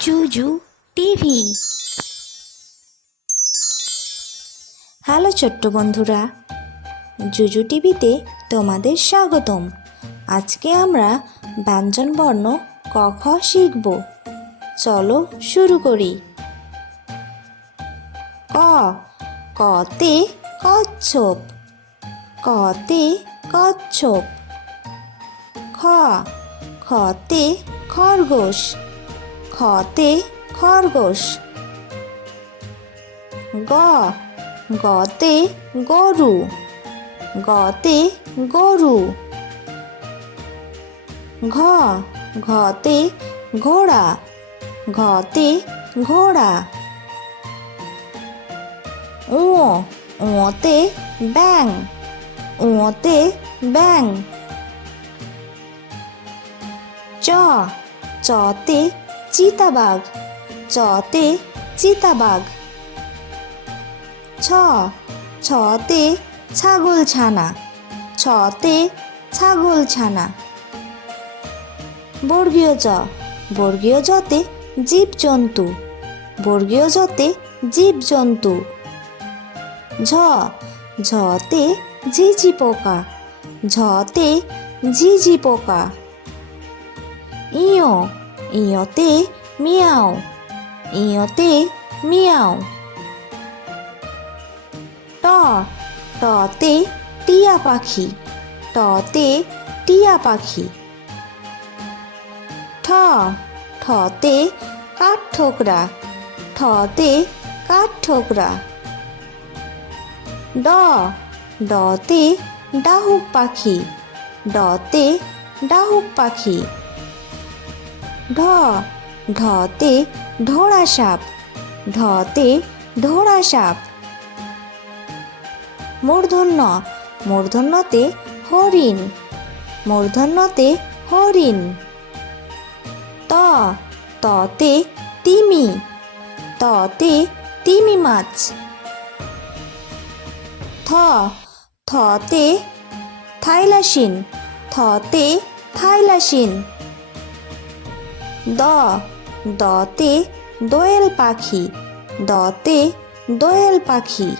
জুজু TV. Hello ছোট্ট বন্ধুরা, জুজু টিভিতে তোমাদের স্বাগতম। আজকে আমরা ব্যঞ্জনবর্ণ ক খ শিখব। চলো শুরু করি। ক, কতে কচ্ছপ, কতে কচ্ছপ। খ, খতে খরগোশ, খতে খরগোশ। গ, গতে গরু, গতে গরু। ঘ, ঘতে ঘোড়া, ঘতে ঘোড়া। ঙ, ঙতে ব্যাঙ, ঙতে ব্যাঙ। চ, চতে চিতাবাঘ, চতে চিতাবাঘ। ছ, ছতে ছাগলছানা, ছতে ছাগলছানা। বর্গীয় জ, বর্গীয় জতে জীবজন্তু, বর্গীয় জতে জীবজন্তু। ঝ, ঝতে ঝিঝি পোকা, ঝতে ঝিঝি পোকা। ইয়, ইয়তে মিয়াও, ইয়তে মিয়াও। ট, টতে টিয়া পাখি, টতে টিয়া পাখি। ঠ, ঠতে কাঠঠোকরা, ঠতে কাঠঠোকরা। ড, ডতে ডাহুক পাখি, ডতে ডাহুক পাখি। ঢ, ঢতে ঢোড়া সাপ, ঢতে ঢোড়া সাপ। মূর্ধন্য, মূর্ধন্যতে হরিণ, মূর্ধন্যতে হরিণ। ত, ততে তিমি, ততে তিমি মাছ। থ, থতে থাইলাসিন, থতে থাইলাসিন। দ, দতে দোয়েল পাখি, দতে দোয়েল পাখি।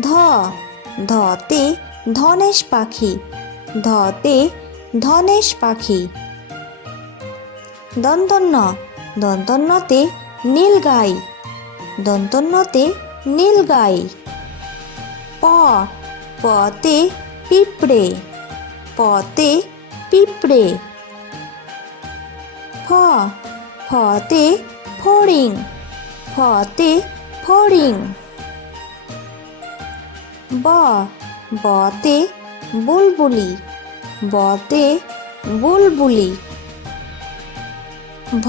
ধ, ধতে ধনেশ পাখি, ধতে ধনেশ পাখি। দন্তন্য, দন্তন্যতে নীলগাই, দন্তন্যতে নীলগাই। প, পতে পিঁপড়ে, পতে পিঁপড়ে। ফ, ফতে ফড়িং, ফতে ফড়িং। ব, বতে বুলবুলি, বতে বুলবুলি। ভ,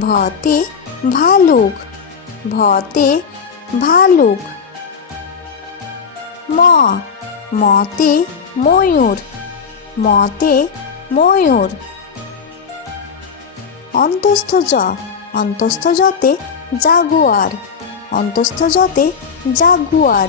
ভতে ভালুক, ভতে ভালুক। ম, মতে ময়ূর, মতে ময়ূর। অন্তস্থ জ, অন্তস্থ জতে জাগুয়ার, অন্তস্থ জতে জাগুয়ার।